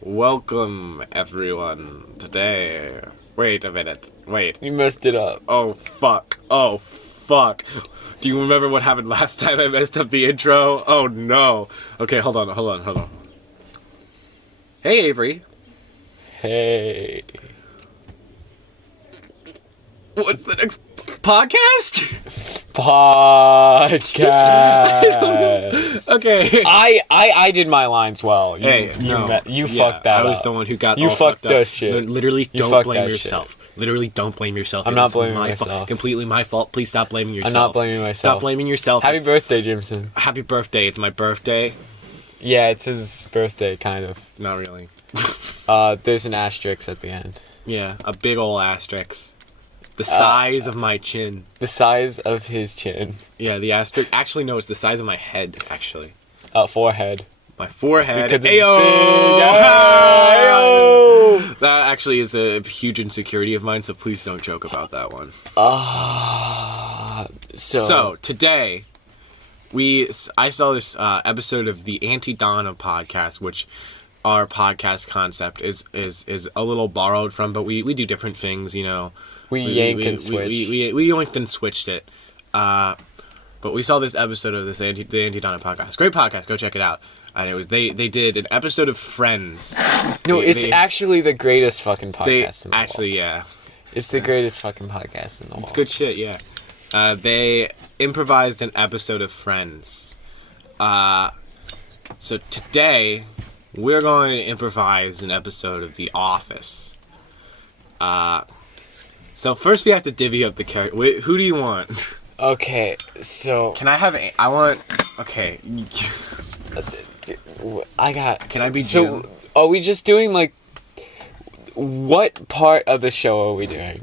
Welcome, everyone. Today... Wait a minute. Wait. You messed it up. Oh, fuck. Oh, fuck. Do you remember what happened last time I messed up the intro? Oh, no. Okay, hold on. Hey, Avery. Hey. What's the next podcast? Podcast. Okay. I did my lines well. You fucked that I was up. the one who got You all fucked fucked up. that shit. Literally, You don't fucked blame that yourself. Literally, don't blame yourself. I'm It not was blaming my myself. fault. Completely my fault. Please stop blaming yourself. I'm not blaming myself. Stop blaming yourself. Happy It's- birthday, Jimson. Happy birthday. It's my birthday. Yeah, it's his birthday, kind of. Not really. There's an asterisk at the end. Yeah, a big ol' asterisk. The size of my chin. The size of his chin. Yeah, the asterisk. Actually, no, it's the size of my head, actually. Forehead. My forehead. Because it's Ayo! big. Ayo! That actually is a huge insecurity of mine, so please don't joke about that one. So, today, I saw this episode of the Anti-Donna podcast, which our podcast concept is a little borrowed from, but we do different things, you know. We yanked and switched. We yoinked and switched it. But we saw this episode of the Anti-Donna podcast. Great podcast, go check it out. And it was they did an episode of Friends. No, it's actually the greatest fucking podcast in the world. Yeah. It's the greatest fucking podcast in the world. It's good shit, yeah. They improvised an episode of Friends. So today, we're going to improvise an episode of The Office. So first we have to divvy up the character. Who do you want? Okay, so Can I have... Okay. I got... Can I be So, Jim? are we just doing, like... What part of the show are we doing?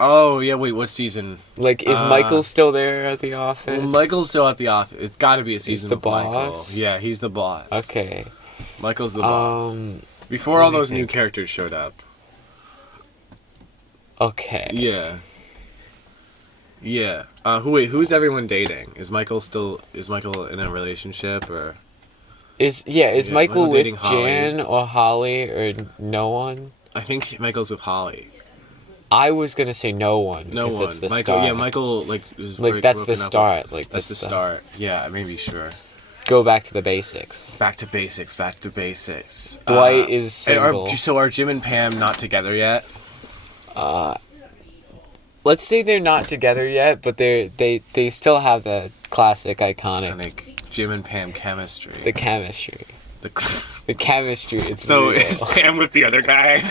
Oh, yeah, wait, what season? Like, is Michael still there at the office? Well, Michael's still at the office. It's got to be a season the of Michael. boss? Yeah, he's the boss. Okay. Michael's the boss. Before let all me those new think. characters showed up. Okay. Yeah. Yeah. Who's everyone dating? Is Michael in a relationship or? Is Michael Michael dating with Holly. Jan or Holly or no one? I think Michael's with Holly. I was gonna say no one. No 'cause one. It's the Michael. start. Yeah, Michael is Like, that's the broken up with- start. Like, That's the start. Yeah, maybe sure. Go back to the basics. Back to basics. Dwight is and single. so are Jim and Pam not together yet? Let's say they're not together yet, but they still have the classic, iconic, Like Jim and Pam chemistry. the chemistry. The The chemistry. It's So real. is Pam with the other guy?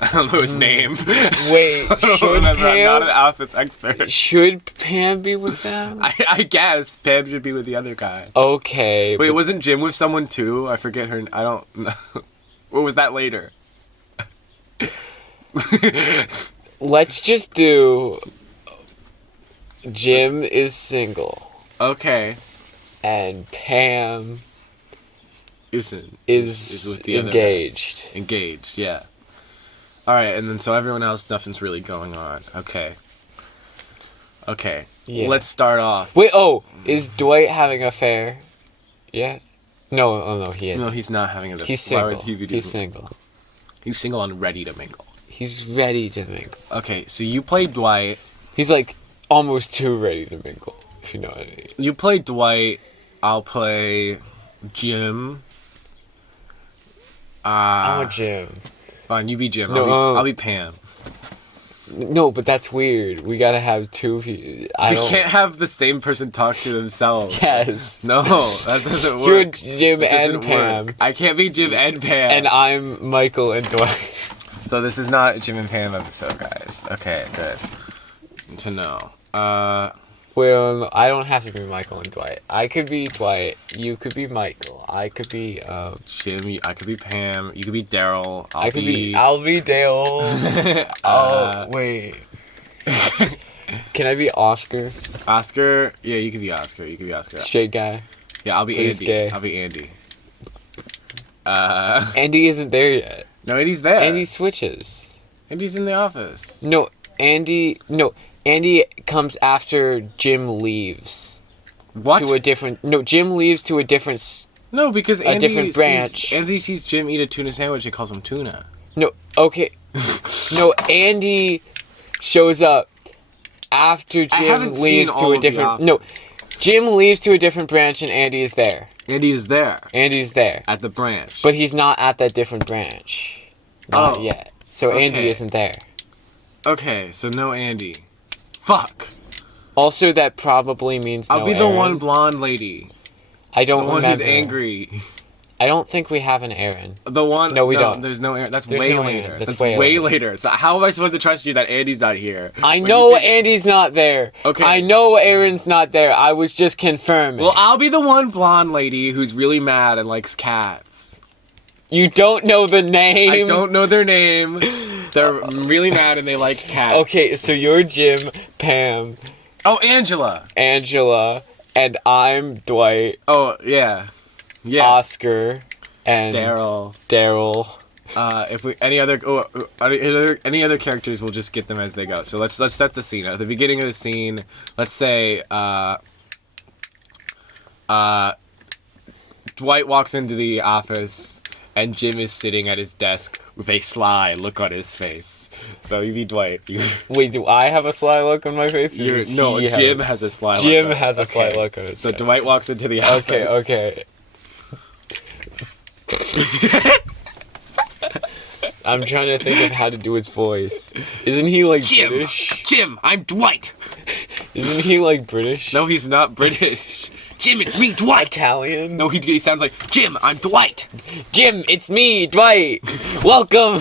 I don't know his name. Wait, should Remember, I'm not an Pam? Office expert. Should Pam be with them? I guess Pam should be with the other guy. Okay. Wait, but wasn't Jim with someone too? I forget her. I don't know. Or was that later? let's just do. Jim is single Okay. and Pam Isn't. is with the other guy. engaged. Engaged, yeah. Alright, and then so everyone else, nothing's really going on. Okay. Yeah. Let's start off. Wait, is Dwight having an affair? Yeah. No, he is. No, he's not having a. He's why single. would he be He's doing- single. He's single and ready to mingle. He's ready to mingle. Okay, so you play Dwight. He's like almost too ready to mingle, if you know what I mean. You play Dwight. I'll play Jim. I'm a Jim. Fine, you be Jim. No, I'll be Pam. No, but that's weird. We gotta have two of you. We can't have the same person talk to themselves. Yes. No, that doesn't work. You're Jim It and doesn't Pam. work. I can't be Jim and Pam. And I'm Michael and Dwight. So this is not a Jim and Pam episode, guys. Okay, good. To know. Well, I don't have to be Michael and Dwight. I could be Dwight. You could be Michael. I could be Jim, I could be Pam. You could be Daryl. I'll be Dale. Wait. Can I be Oscar? Oscar. Yeah, you could be Oscar. Straight guy. Yeah, I'll be Please Andy. gay. I'll be Andy. Andy isn't there yet. No, Andy's there. Andy switches. Andy's in the office. No, Andy comes after Jim leaves. What? To a different... No, Jim leaves to a different... No, because Andy different branch. Andy sees Jim eat a tuna sandwich and calls him tuna. No, okay. No, Andy shows up after Jim haven't leaves seen to all a of the different. No, Jim leaves to a different branch and Andy is there. Andy is there Andy's there. at the branch. But he's not at that different branch. Not Oh, yet. So Andy okay. isn't there. Okay, so no Andy. Fuck. Also, that probably means no I'll be the Aaron. one blonde lady. I The don't one remember. who's angry. I don't think we have an Aaron. The one. No, we don't. There's no Aaron. That's There's way no later. Aaron. That's Way way later. later. So how am I supposed to trust you that Andy's not here? I When know you think- Andy's not there. Okay. I know Aaron's not there. I was just confirming. Well, I'll be the one blonde lady who's really mad and likes cats. You don't know the name. I don't know their name. They're really mad and they like cats. Okay, so you're Jim, Pam, Oh, Angela. Angela, and I'm Dwight, Oh, yeah. Yeah. Oscar, and Daryl. Daryl. If we any other any other characters, we'll just get them as they go. So let's set the scene. At the beginning of the scene, let's say Dwight walks into the office and Jim is sitting at his desk with a sly look on his face. So you be Dwight. Wait, do I have a sly look on my face? Or does No, he have Jim it? has a sly look. Jim on- has a okay. sly look on his So face. Dwight walks into the office. Okay. I'm trying to think of how to do his voice. Isn't he like British? Jim, I'm Dwight. Isn't he like British? No, he's not British. Jim, it's me, Dwight. Italian? No, he sounds like Jim. I'm Dwight. Jim, it's me, Dwight. Welcome.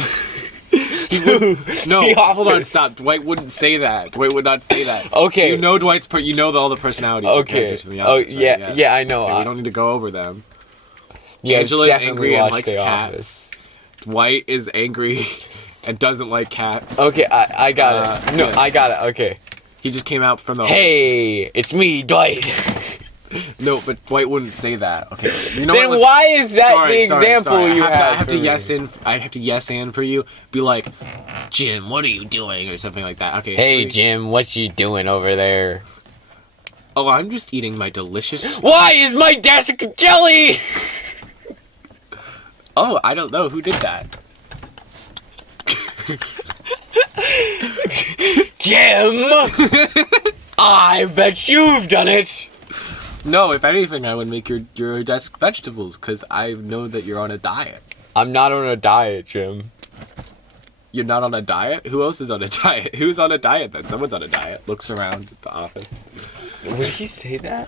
No, The hold on, office. stop. Dwight wouldn't say that. Dwight would not say that. Okay. You know Dwight's you know all the personalities. of the Okay. characters from the Oh, office, right? yeah, Yes. yeah, I know. Okay, we don't need to go over them. Yeah, Angela's definitely angry and watch likes The cats. Office. Dwight is angry and doesn't like cats. Okay, I got it. No, yes. I got it. Okay. He just came out from the. Hey, it's me, Dwight. No, but Dwight wouldn't say that. Okay. You know Then what? why is that Sorry, the example sorry. you I have have for to me? yes in. I have to yes and for you. Be like, Jim, what are you doing, or something like that. Okay. Hey, three- Jim, what you doing over there? Oh, I'm just eating my delicious. Why is my desk jelly? Oh, I don't know who did that. Jim! I bet you've done it. No, if anything, I would make your desk vegetables because I know that you're on a diet. I'm not on a diet, Jim. You're not on a diet? Who else is on a diet? Who's on a diet then? Someone's on a diet. Looks around the office. Would he say that?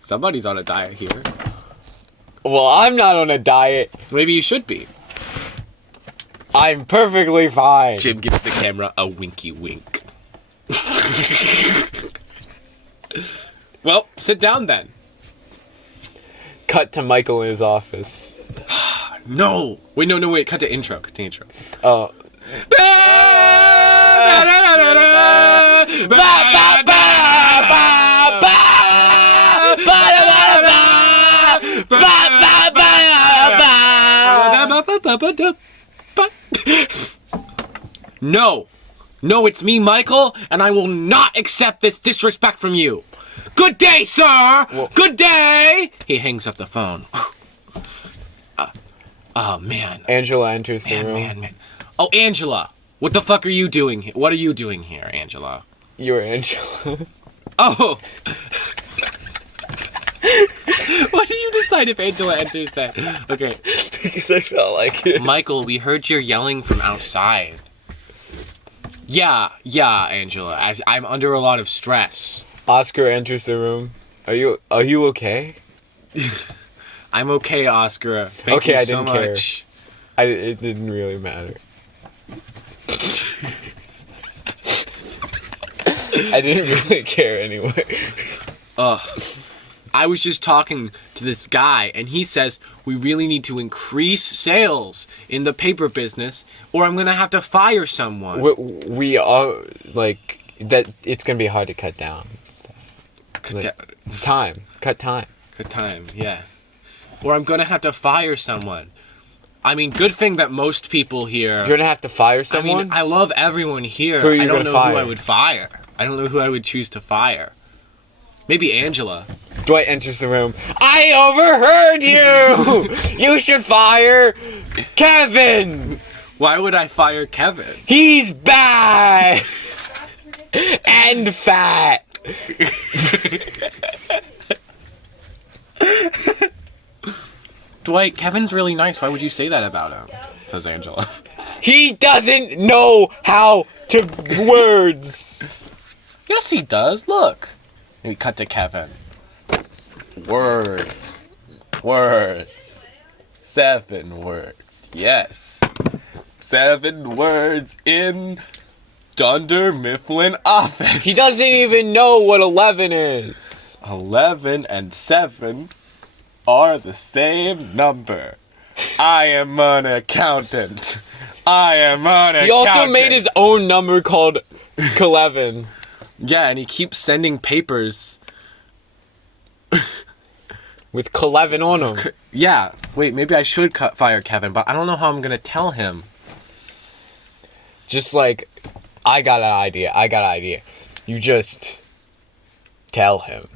Somebody's on a diet here. Well, I'm not on a diet. Maybe you should be. I'm perfectly fine. Jim gives the camera a winky wink. Well, sit down then. Cut to Michael in his office. No. Wait, no, wait. Cut to intro. Cut to intro. Oh. No. No, it's me, Michael, and I will not accept this disrespect from you. Good day, sir! Good day! He hangs up the phone. Oh, man. Angela enters the room. Man. Oh, Angela. What the fuck are you doing here? What are you doing here, Angela? You're Angela. Oh! Why do you decide if Angela enters that? Okay. Because I felt like it. Michael, we heard you're yelling from outside. Yeah, Angela. As I'm under a lot of stress. Oscar enters the room. Are you okay? I'm okay, Oscar. Thank Okay, you I so didn't care. much. It didn't really matter. I didn't really care anyway. I was just talking to this guy, and he says we really need to increase sales in the paper business, or I'm gonna have to fire someone. We are like that. It's gonna be hard to cut down. Stuff. Like, cut time. Good time, yeah. Or I'm gonna have to fire someone. I mean, good thing that most people here. You're gonna have to fire someone. I mean, I love everyone here. Who are you I don't gonna know fire? who I would fire. I don't know who I would choose to fire. Maybe Angela. Dwight enters the room. I overheard you! You should fire Kevin! Why would I fire Kevin? He's bad! And fat! Dwight, Kevin's really nice. Why would you say that about him? Says Angela. He doesn't know how to words! Yes, he does. Look. We cut to Kevin. Words. Words. 7 words. Yes. 7 words in Dunder Mifflin office. He doesn't even know what 11 is. 11 and 7 are the same number. I am an accountant. I am an accountant. He also made his own number called Kelevin. Yeah, and he keeps sending papers. With Kelevin on them. Yeah. Wait, maybe I should fire Kevin, but I don't know how I'm gonna tell him. Just like, I got an idea. You just tell him.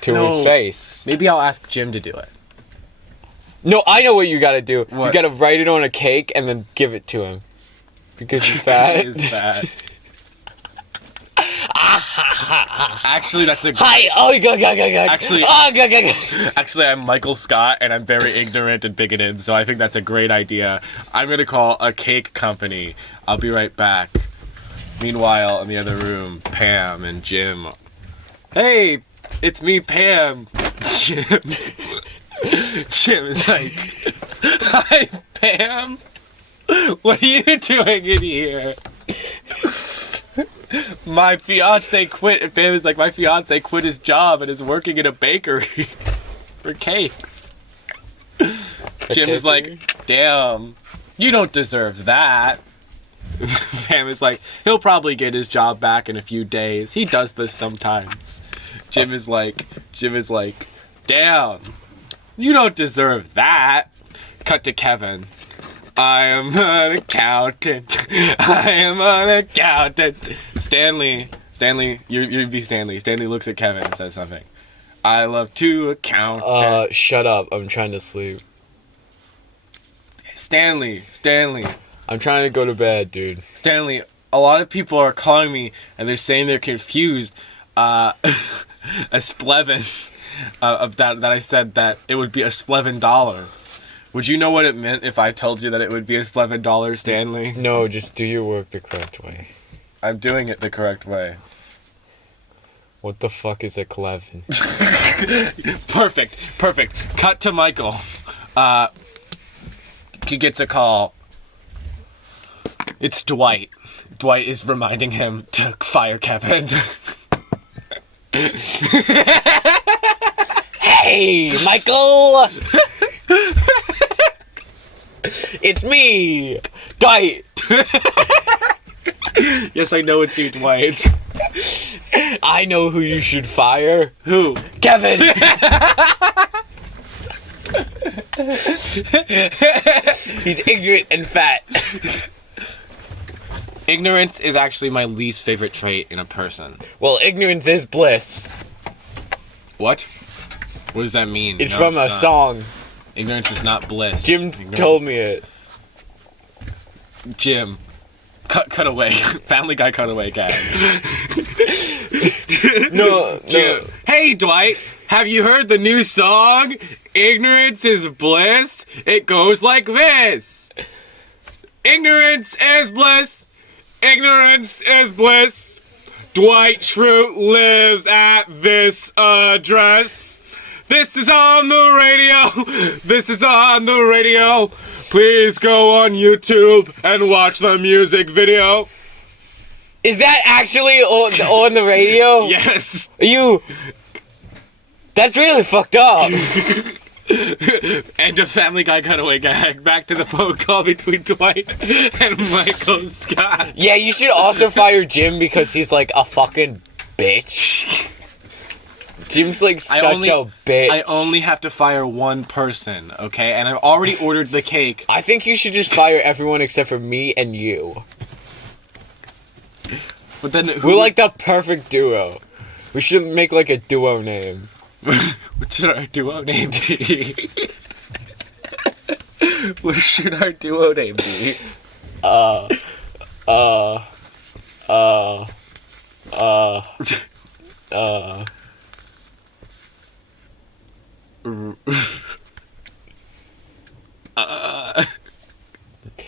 To his face. Maybe I'll ask Jim to do it. No, I know what you gotta do. What? You gotta write it on a cake and then give it to him. Because he's fat. He is fat. Actually, that's a. Hi! Oh, go. Actually- Oh, go. Actually, I'm Michael Scott, and I'm very ignorant and bigoted, so I think that's a great idea. I'm gonna call a cake company. I'll be right back. Meanwhile, in the other room, Pam and Jim. Hey, it's me, Pam. Jim. Jim is like, hi, Pam. What are you doing in here? My fiance quit. Pam is like, my fiance quit his job and is working in a bakery for cakes. Jim is like, damn, you don't deserve that. Pam is like, he'll probably get his job back in a few days. He does this sometimes. Jim is like, damn, you don't deserve that. Cut to Kevin. I am an accountant. I am an accountant. Stanley, you'd be Stanley. Stanley looks at Kevin and says something. I love to account. Shut up. I'm trying to sleep. Stanley. I'm trying to go to bed, dude. Stanley, a lot of people are calling me and they're saying they're confused. A splevin. That I said that it would be a $11. Would you know what it meant if I told you that it would be a $11, Stanley? No, just do your work the correct way. I'm doing it the correct way. What the fuck is a Kelevin? Perfect. Cut to Michael. He gets a call. It's Dwight. Dwight is reminding him to fire Kevin. Hey, Michael! It's me, Dwight. Yes, I know it's you, Dwight. I know who you should fire. Who? Kevin. He's ignorant and fat. Ignorance is actually my least favorite trait in a person. Well, ignorance is bliss. What? What does that mean? It's No, from a not. song. Ignorance is not bliss. Jim told me it. Jim. Cut away. Family Guy cutaway gag. No. Jim. Hey, Dwight. Have you heard the new song? Ignorance is bliss. It goes like this. Ignorance is bliss. Ignorance is bliss. Dwight Schrute lives at this address. This is on the radio. This is on the radio. Please go on YouTube and watch the music video. Is that actually on the radio? Yes. That's really fucked up. And a Family Guy cutaway gag. Back to the phone call between Dwight and Michael Scott. Yeah, you should also fire Jim because he's like a fucking bitch. Jim's like such a bitch. I only have to fire one person, okay? And I've already ordered the cake. I think you should just fire everyone except for me and you. But then who, We're like the perfect duo. We should make like a duo name. What should our duo name be? What should our duo name be?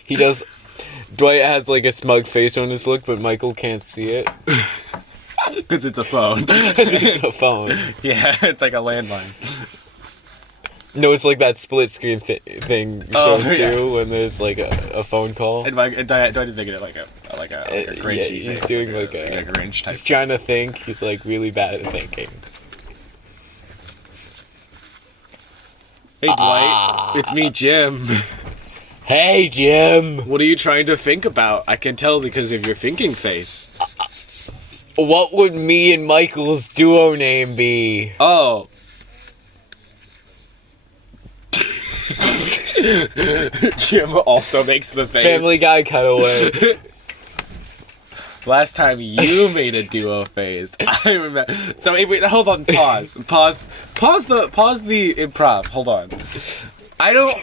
He does. Dwight has like a smug face on his look, but Michael can't see it. Because it's a phone. It's a phone. Yeah, it's like a landline. No, it's like that split screen thing shows too when there's like a phone call. And Dwight is making it like a Grinchy Yeah, face. he's doing like a Grinch type. He's trying to think. He's like really bad at thinking. Hey Dwight, it's me, Jim. Hey, Jim. What are you trying to think about? I can tell because of your thinking face. What would me and Michael's duo name be? Oh. Jim also makes the face. Family Guy cutaway. Last time you made a duo face, I remember. So wait, hold on, pause the improv. Hold on. I don't.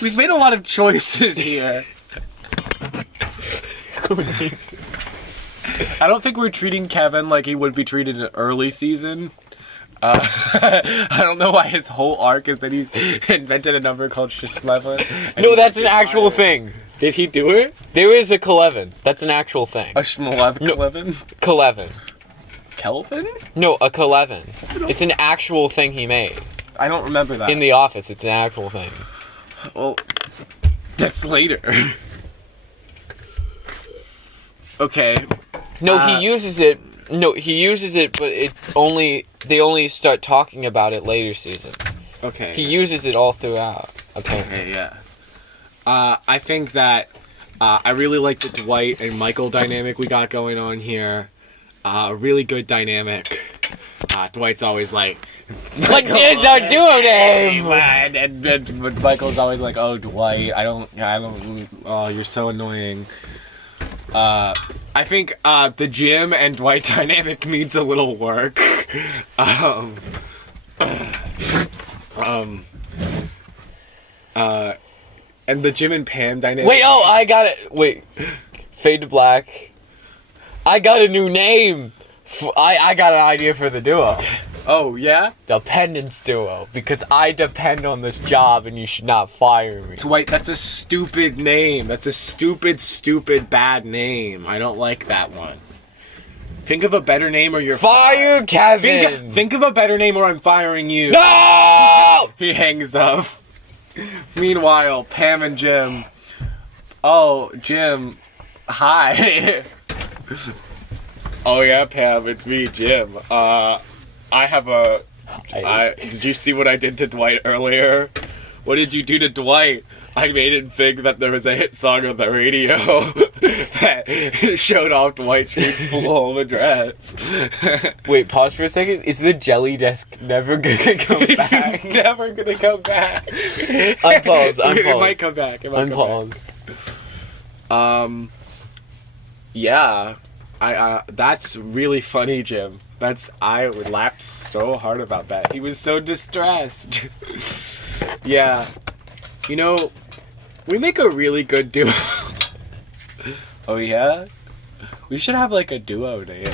We've made a lot of choices here. I don't think we're treating Kevin like he would be treated in an early season. I don't know why his whole arc is that he's invented a number called Shishlevan. No, that's an actual thing. Did he do it? There is a Kelevin. That's an actual thing. A Shmelevan? Kelevin. Kelvin? No, a Kelevin. It's an actual thing he made. I don't remember that. In The Office, it's an actual thing. Well, that's later. Okay. No, he uses it. No, he uses it, but they only start talking about it later seasons. Okay. He uses it all throughout. Apparently. Okay, yeah. I think that I really like the Dwight and Michael dynamic we got going on here. A really good dynamic. Dwight's always like, What is our duo name? and Michael's always like, oh, Dwight, I don't, oh, you're so annoying. I think the Jim and Dwight dynamic needs a little work. And the Jim and Pam dynamic. Wait, oh, I got it. Wait, fade to black. I got a new name. I got an idea for the duo. Oh, yeah? Dependence duo. Because I depend on this job and you should not fire me. Dwight, that's a stupid name. That's a stupid, bad name. I don't like that one. Think of a better name or you're Fire Kevin! Think of a better name or I'm firing you. No! He hangs up. Meanwhile, Pam and Jim. Oh, Jim. Hi. Oh yeah, Pam, it's me, Jim. I have a... did you see what I did to Dwight earlier? What did you do to Dwight? I made him think that there was a hit song on the radio that showed off Dwight Schrute's full home address. Wait, pause for a second. Is the jelly desk never gonna come back? It's never gonna come back. Unpause. It might come back. Unpause. Yeah. That's really funny, Jim. I would laugh so hard about that. He was so distressed. Yeah. You know, we make a really good duo. Oh yeah? We should have like a duo name.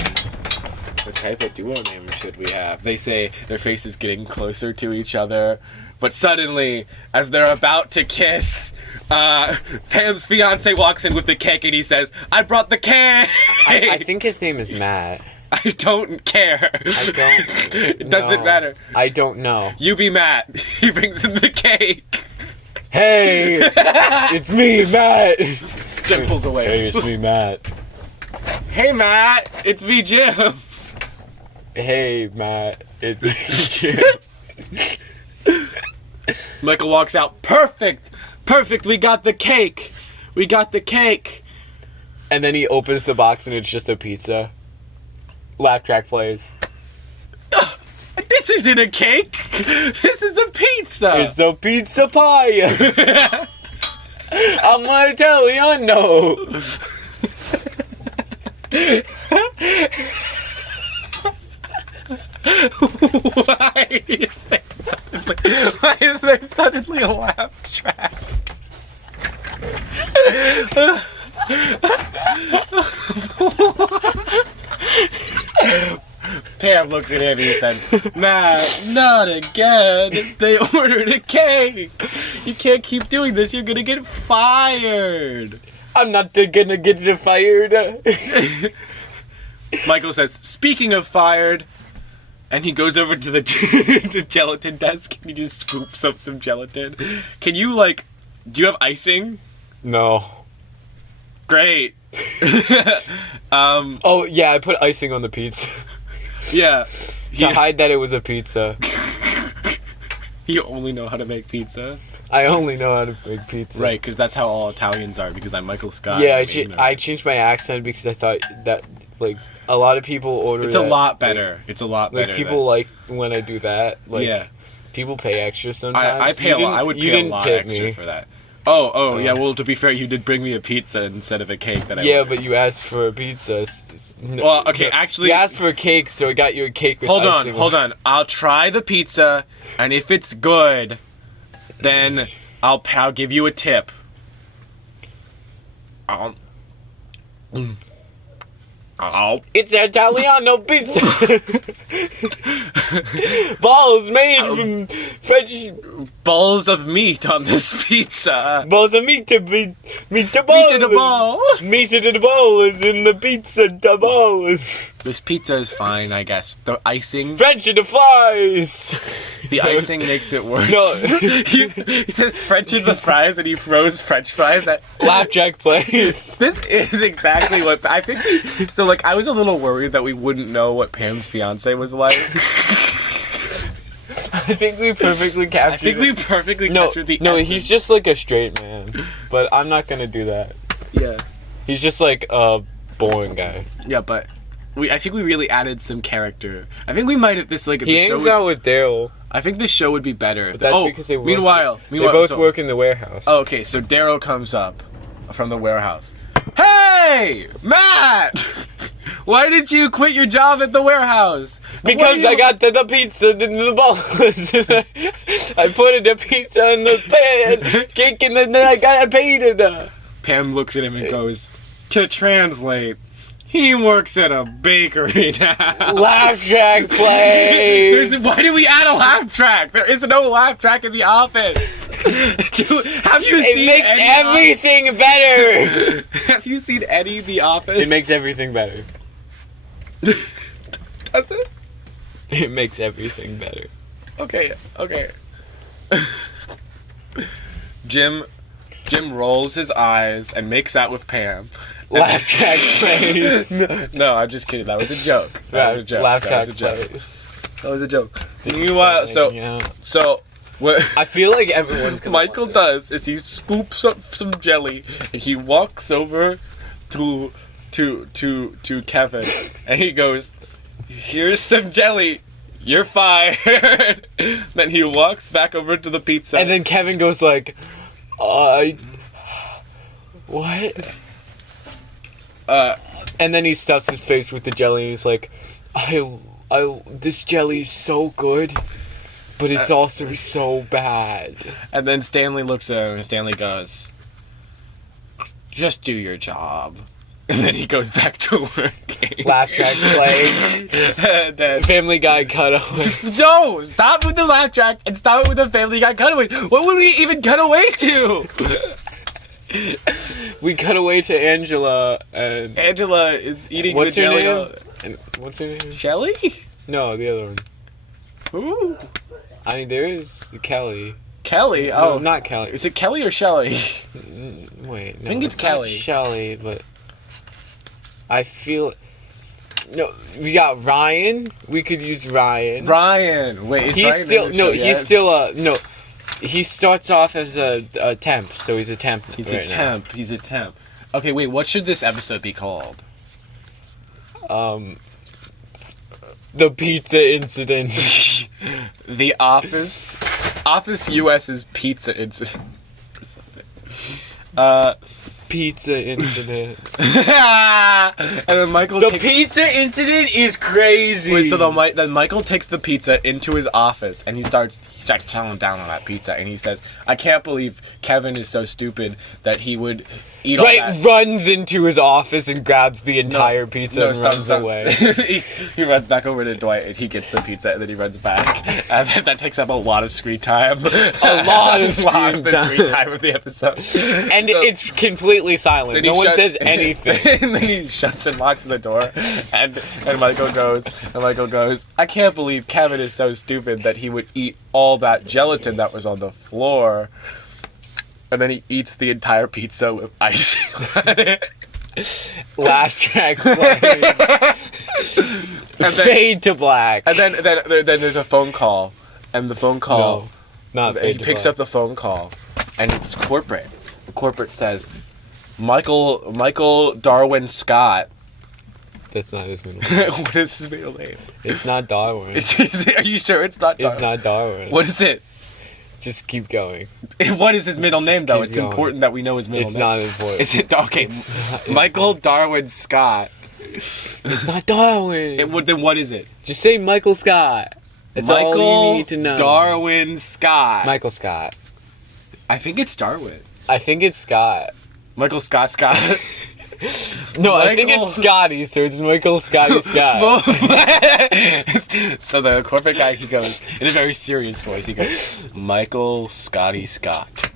What type of duo name should we have? They say their faces getting closer to each other, but suddenly, as they're about to kiss, Pam's fiance walks in with the cake and he says, I brought the cake! I think his name is Matt. I don't care. I don't. It doesn't matter. I don't know. You be Matt. He brings in the cake. Hey! It's me, Matt! Jim pulls away. Hey, it's me, Matt. Hey, Matt. It's me, Jim. Hey, Matt. It's me, Jim. Michael walks out. Perfect. We got the cake. And then he opens the box and it's just a pizza. Laugh track plays. This isn't a cake. This is a pizza. It's a pizza pie. I'm Italiano. Why is there suddenly a laugh track? Pam looks at him and he said, Matt, not again. They ordered a cake. You can't keep doing this. You're going to get fired. I'm not gonna get you fired. Michael says, speaking of fired, and he goes over to the the gelatin desk and he just scoops up some gelatin. Can you, like, do you have icing? No. Great. Oh, yeah, I put icing on the pizza. Yeah. To hide that it was a pizza. You only know how to make pizza. I only know how to make pizza. Right, because that's how all Italians are, because I'm Michael Scott. Yeah, I I changed my accent because I thought that, like, a lot of people order It's that, a lot better. It's a lot better. Like, people like when I do that. Like, Yeah. people pay extra sometimes. I pay a lot. I would pay a lot extra for that. Oh, yeah, well, to be fair, you did bring me a pizza instead of a cake that I Yeah, ordered. but you asked for a pizza. Well, okay, actually... You asked for a cake, so I got you a cake with icing. Hold on. I'll try the pizza, and if it's good, then I'll give you a tip. It's Italiano pizza. Balls made from French. Balls of meat on this pizza. Balls of meat to meat to Meat to the balls. balls. Meat to the balls in the pizza to balls. This pizza is fine, I guess. The icing... French in the fries. The icing makes it worse. No. he says French in the fries, and he throws French fries at... Flapjack place. This is exactly what... I think... So, like, I was a little worried that we wouldn't know what Pam's fiance was like. I think we perfectly captured I think we perfectly captured the No, essence. he's just like a straight man. But I'm not gonna do that. Yeah. He's just like a boring guy. Yeah, but... I think we really added some character. I think we might have... This, like... He hangs out with Daryl. I think this show would be better. But that's because they work. Meanwhile... They both so- work in the warehouse. Oh, okay, so Daryl comes up from the warehouse. Hey, Matt! Why did you quit your job at the warehouse? Because I got the pizza in the balls. I put the pizza in the pan, cake, and then I got paid it. Pam looks at him and goes, to translate, he works at a bakery now. Laugh track place. Why did we add a laugh track? There is no laugh track in the office. Have you It seen makes Eddie everything better. Have you seen Eddie the Office? It makes everything better. Does it? It makes everything better. Okay. Jim rolls his eyes and makes out with Pam. Laugh track place. No, I'm just kidding. That was a joke. That was a joke. Laugh That track was a joke. place. That was a joke. Meanwhile, so what I feel like everyone's gonna Michael want that. does is he scoops up some jelly and he walks over to Kevin and he goes, "Here's some jelly. You're fired." Then he walks back over to the pizza. And then Kevin goes like, what? And then he stuffs his face with the jelly and he's like, this jelly's so good, but it's also so bad. And then Stanley looks at him and Stanley goes, "Just do your job." And then he goes back to working. Laugh track plays. And then, Family Guy cutaway. no! Stop with the laugh track and stop it with the Family Guy cutaway. What would we even cut away to? We cut away to Angela and Angela is eating what's the her jelly. name? And what's her name? Shelly? No, the other one. Ooh. I mean, there is Kelly. Kelly? No, Oh. not Kelly. Is it Kelly or Shelly? Wait, no, think it's not Kelly. Shelly, but I feel. No, we got Ryan. We could use Ryan. Ryan. Wait, is He's Ryan still in the no. show He's yet? still no. He starts off as a temp, so he's a temp. He's right a now. temp. He's a temp. Okay, wait. What should this episode be called? The pizza incident. The Office US's pizza incident. Or something. pizza incident. And then Michael The pizza incident is crazy. Wait, so then Michael takes the pizza into his office and he starts chowing down on that pizza and he says, "I can't believe Kevin is so stupid that he would eat all that." Runs into his office and grabs the entire pizza and runs away. he runs back over to Dwight and he gets the pizza and then he runs back. And that takes up a lot of screen time. A lot of screen time of the episode. And it's completely silent. No one says anything. And then he shuts and locks the door. And Michael goes, "I can't believe Kevin is so stupid that he would eat all that gelatin that was on the floor." And then he eats the entire pizza with icing on it. Laugh track plays. Fade to black. And then there's a phone call. And the phone call... No, not he picks up the phone call. And it's corporate. The corporate says, Michael Darwin Scott. That's not his middle name. What is his middle name? It's not Darwin. Are you sure it's not Darwin? It's not Darwin. What is it? Just keep going. What is his middle name, though? It's going. important that we know his middle It's name. not important. Is it? Okay. Michael Darwin Scott. It's not Darwin. Then what is it? Just say Michael Scott. That's all you need to know. Darwin Scott. Michael Scott. I think it's Darwin. I think it's Scott. Michael Scott. No, I think it's Scotty, so it's Michael Scotty Scott. So the corporate guy, he goes, in a very serious voice, he goes, "Michael Scotty Scott.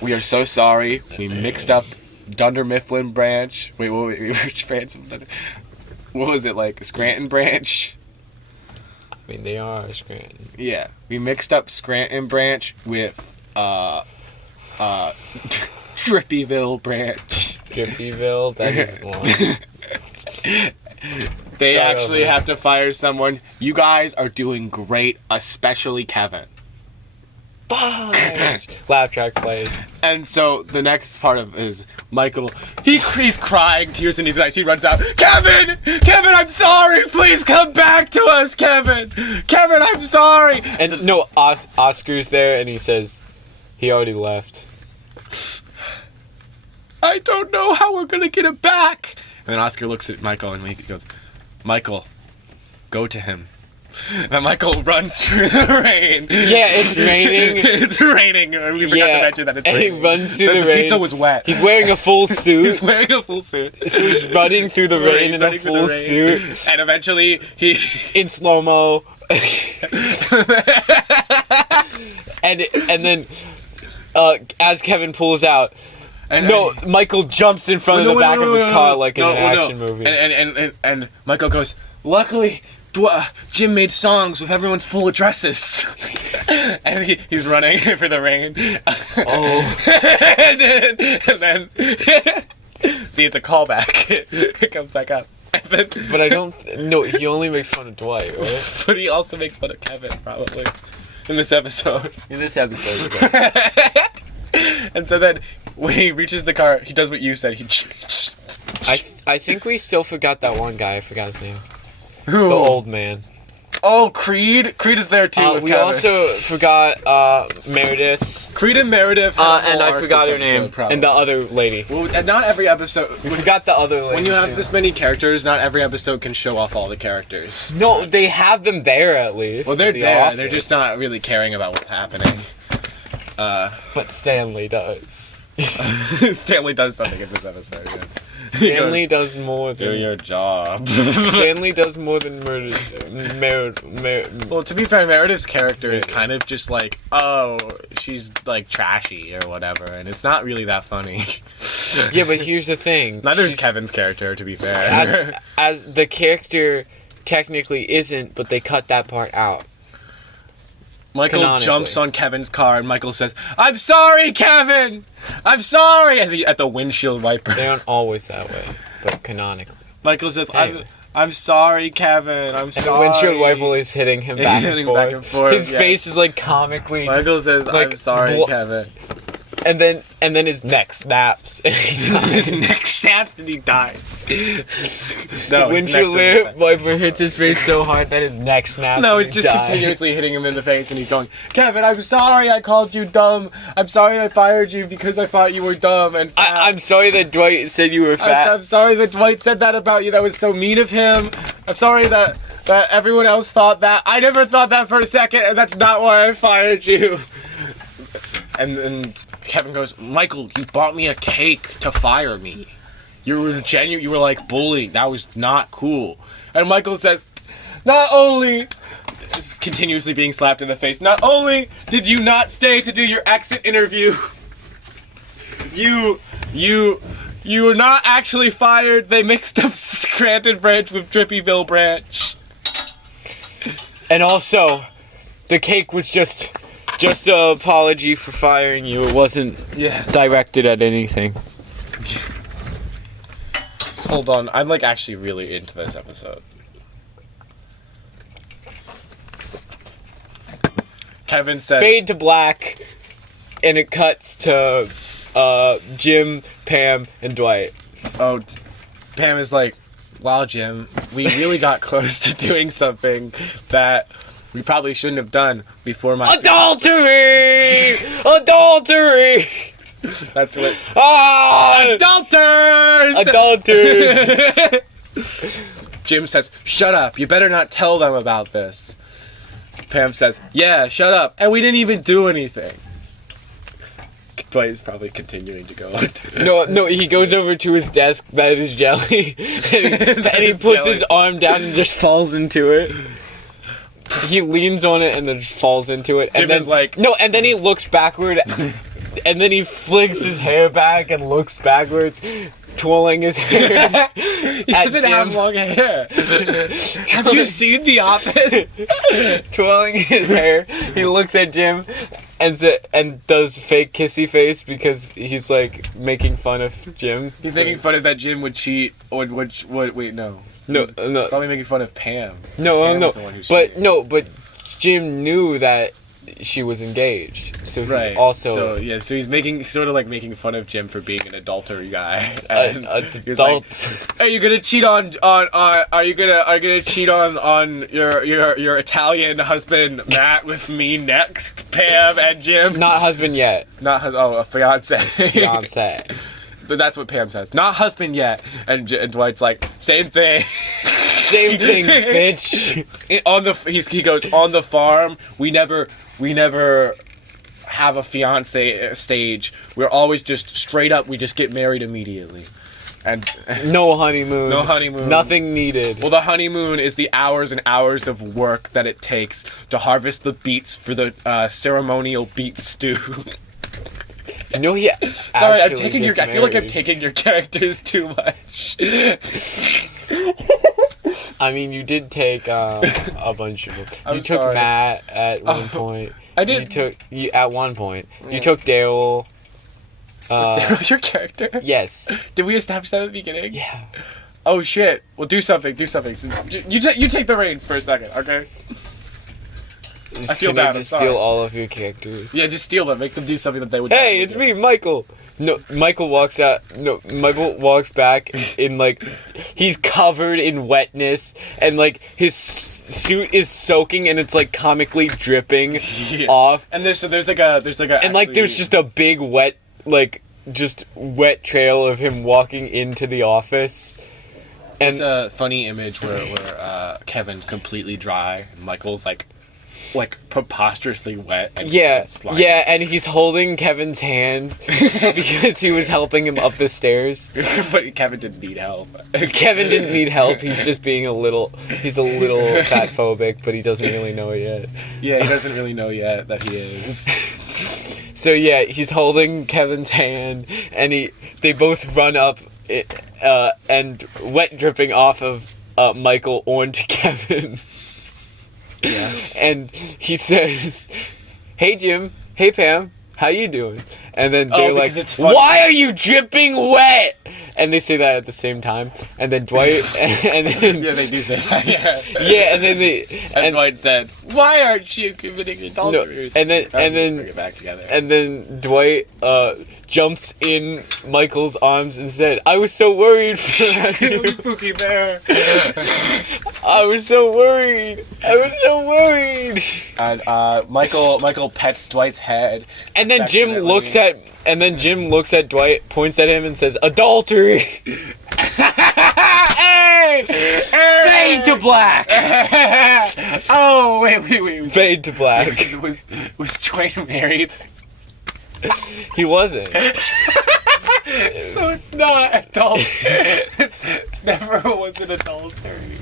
We are so sorry. We mixed up Dunder Mifflin branch. Wait, which branch of Dunder? What was it, like Scranton branch? I mean, they are Scranton. Yeah. We mixed up Scranton branch with, Drippyville branch. Drippyville, that is one. They Start actually over. have to fire someone. You guys are doing great, especially Kevin." Fudge! Laugh track plays. And so the next part of is Michael. He's crying, tears in his eyes. He runs out. Kevin, I'm sorry. Please come back to us, Kevin. I'm sorry. And no, Oscar's there, and he says he already left. I don't know how we're gonna get it back. And then Oscar looks at Michael and he goes, "Michael, go to him." And then Michael runs through the rain. Yeah, it's raining. It's raining. We forgot to mention that it's and raining. he runs through the The rain. pizza was wet. He's wearing a full suit. He's wearing a full suit. So he's running through the rain He's in a running through the full rain. suit. And eventually he... In slow-mo. and then as Kevin pulls out, Michael jumps in front of the back of his car like in an action movie. And Michael goes, "Luckily, Jim made songs with everyone's full addresses." And he's running for the rain. Oh. and then see, it's a callback. It comes back up. But I don't... No, he only makes fun of Dwight, right? But he also makes fun of Kevin, probably, in this episode. In this episode, okay. And so then, when he reaches the car, he does what you said. He just... I think we still forgot that one guy. I forgot his name. Who? The old man. Oh, Creed. Creed is there too. With We Kevin. also forgot Meredith. Creed and Meredith. have a And whole I arc forgot this her name. episode, probably. And the other lady. Well, and not every episode. We forgot the other lady. When you have too. this many characters, not every episode can show off all the characters. No, they have them there at least. Well, they're The there. office. They're just not really caring about what's happening. But Stanley does. Stanley does something in this episode. Yeah. Stanley does more Do than... your job. Stanley does more than murder. Well, to be fair, Meredith's character is kind of just like, oh, she's like trashy or whatever, and it's not really that funny. Yeah, but here's the thing. Neither is She's- Kevin's character, to be fair. As the character technically isn't, but they cut that part out. Michael Canonically. jumps on Kevin's car, and Michael says, "I'm sorry, Kevin! I'm sorry!" As he at the windshield wiper. They aren't always that way, but canonically. Michael says, Anyway. I'm sorry, Kevin. I'm And the sorry." windshield wiper is hitting him back, Hitting and, forth. back and forth, His yeah. face is like comically. Michael says, Like, "I'm sorry, Kevin." and then his neck snaps and he dies. His neck snaps and he dies. The windshield wiper hits his face so hard that his neck snaps. No, and it's he just dies. continuously hitting him in the face, and he's going, Kevin, I'm sorry I called you dumb. I'm sorry I fired you because I thought you were dumb and fat. I'm sorry that Dwight said you were fat. I'm sorry that Dwight said that about you. That was so mean of him. I'm sorry that everyone else thought that. I never thought that for a second, and that's not why I fired you. And Kevin goes, Michael, you bought me a cake to fire me. You were genuine. You were like bullying. That was not cool. And Michael says, not only, continuously being slapped in the face, not only did you not stay to do your exit interview, you were not actually fired. They mixed up Scranton Branch with Drippyville Branch. And also, the cake was just an apology for firing you. It wasn't directed at anything. Hold on, I'm like actually really into this episode. Kevin says, Fade to black, and it cuts to Jim, Pam, and Dwight. oh, Pam is like, wow, Jim, we really got close to doing something that we probably shouldn't have done before my Adultery! Adultery! That's what. Ah! Adulters! Adultery! Jim says, shut up. You better not tell them about this. Pam says, yeah, shut up. And we didn't even do anything. Dwight is probably continuing to go on. No, he goes over to his desk that is jelly, and he puts his arm down and just falls into it. He leans on it and then just falls into it. And Jim then is like, no, and then he looks backward, and then he flicks his hair back and looks backwards, twirling his hair. he doesn't have long hair. Have you seen The Office? Twirling his hair, he looks at Jim and does fake kissy face because he's like making fun of Jim. He's making fun of that Jim would cheat or wait, no. No, He's no. probably making fun of Pam. No, Pam no. is the one who cheated. But Jim knew that she was engaged, so he Right. also So he's making fun of Jim for being an adultery guy. And he's adult. like, are you gonna cheat on are you gonna cheat on your Italian husband Matt with me next, Pam and Jim? Not husband yet. A fiance. Fiance. But that's what Pam says. Not husband yet. And Dwight's like, same thing. Same thing, bitch. He goes, on the farm, we never have a fiance stage. We're always just straight up, we just get married immediately. And No honeymoon. No honeymoon. Nothing needed. well, the honeymoon is the hours and hours of work that it takes to harvest the beets for the ceremonial beet stew. No, he Sorry, actually gets I feel like I'm married. taking your characters too much. I mean, you did take a bunch of them. I'm You took sorry. Matt at one point. I did. You at one point. You took Daryl. Was Daryl your character? Yes. Did we establish that at the beginning? Yeah. Oh shit. Well, do something. You take the reins for a second, okay? I feel Can bad, I I'm just sorry. steal all of your characters? Yeah, just steal them. Make them do something that they would. Hey, never it's do. me, Michael. No, Michael walks out. No, Michael walks back in like he's covered in wetness and like his suit is soaking and it's like comically dripping Yeah. off. And there's like a And like there's just a big wet wet trail of him walking into the office. there's And a funny image where Kevin's completely dry and Michael's like preposterously wet. And slimy. yeah, and he's holding Kevin's hand because he was helping him up the stairs. But Kevin didn't need help. Kevin didn't need help. He's just being he's a little fat phobic, but he doesn't really know it yet. Yeah, he doesn't really know yet that he is. So yeah, he's holding Kevin's hand, and they both run up, and wet dripping off of Michael onto Kevin. Yeah. And he says, "Hey Jim, hey Pam, how you doing? And then they're like, because it's funny. why are you dripping wet? And they say that at the same time. And then Dwight, and then, Yeah, they do say that. Yeah. yeah, and then And Dwight said, "Why aren't you committing adultery?" and then Bring it back together. and then Dwight jumps in Michael's arms and said, "I was so worried for you. Pookie Bear. I was so worried. I was so worried." And Michael pets Dwight's head. And then Jim affectionately. looks at Dwight, points at him, and says, "Adultery." Hey! Fade to black. Oh wait. Fade to black. Was Dwight married? He wasn't. So it's not adult. Never was an adultery.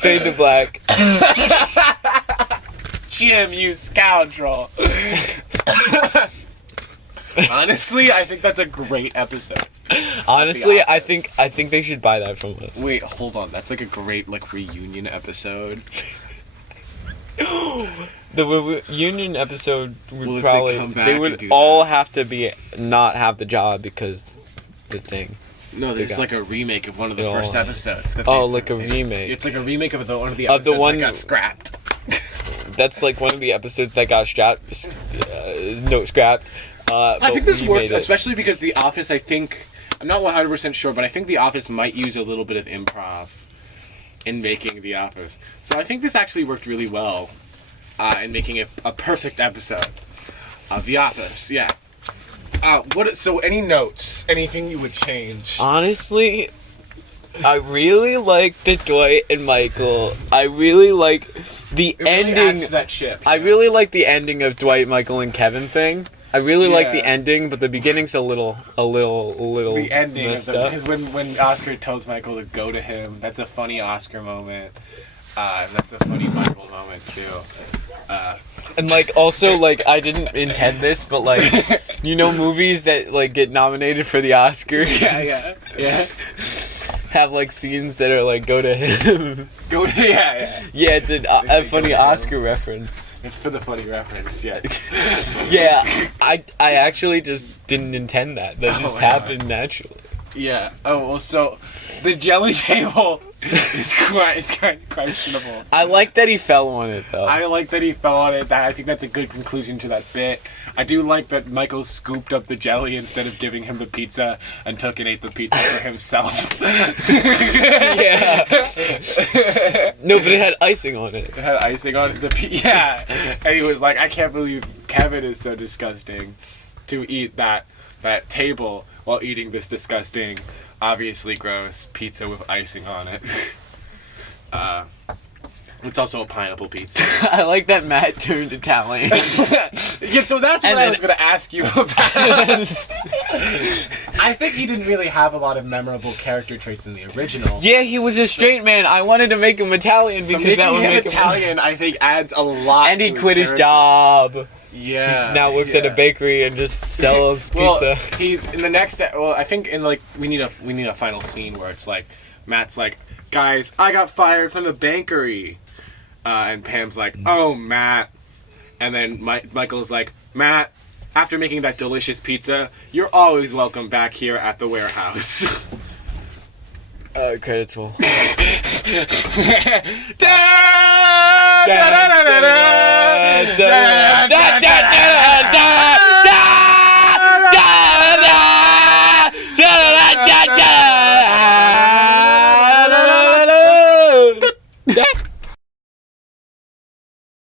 Fade to black. Jim, you scoundrel. Honestly, I think that's a great episode. Honestly, The I think they should buy that from us. Wait, hold on. That's like a great reunion episode. The reunion episode would Will they probably come back they and would do all have to be not have the job because the thing. No, They it's got- like a remake of one of the It'll- first episodes. That Oh, they- like a remake. It's like a remake of one of the Of the episodes one- that got scrapped. That's like one of the episodes that got scrapped. Scrapped. I think this we worked, made it. especially because The Office, I'm not 100% sure, but I think The Office might use a little bit of improv in making The Office. So I think this actually worked really well in making it a perfect episode of The Office, yeah. So any notes? Anything you would change? Honestly, I really like the Dwight and Michael. I really like the It really ending. adds to that ship. I yeah. really like the ending of Dwight, Michael, and Kevin thing. I really like the Yeah. ending, but the beginning's a little The ending of messed the, up. because when Oscar tells Michael to go to him, that's a funny Oscar moment. That's a funny Michael moment too. And like also like I didn't intend this, but like movies that like get nominated for the Oscars. Yeah. Have like scenes that are like go to him. Go to yeah. Yeah, it's a say funny go to him. Oscar reference. It's for the funny reference. Yeah. Yeah, I actually just didn't intend that. That Oh just my God. happened naturally. Yeah. Oh well. So the jelly table is kind of questionable. I like that he fell on it though. I like that he fell on it. I think that's a good conclusion to that bit. I do like that Michael scooped up the jelly instead of giving him the pizza and took and ate the pizza for himself. Yeah. No, but it had icing on it. It had icing on it. Yeah. And he was like, I can't believe Kevin is so disgusting to eat that table while eating this disgusting, obviously gross pizza with icing on it. It's also a pineapple pizza. I like that Matt turned Italian. Yeah, so that's what And I then- was going to ask you about. I think he didn't really have a lot of memorable character traits in the original. Yeah, he was a straight man. I wanted to make him Italian So because making that would him make Italian, I think, adds a lot. And he to quit his character. job. Yeah. Now works at a yeah. bakery and just sells Well, pizza. he's in the next. Well, I think in we need a final scene where it's like Matt's like, guys, I got fired from the bakery, and Pam's like, oh Matt, and then Michael's like, Matt, after making that delicious pizza, you're always welcome back here at the warehouse. Credits will. Da, da, da, da, da, da.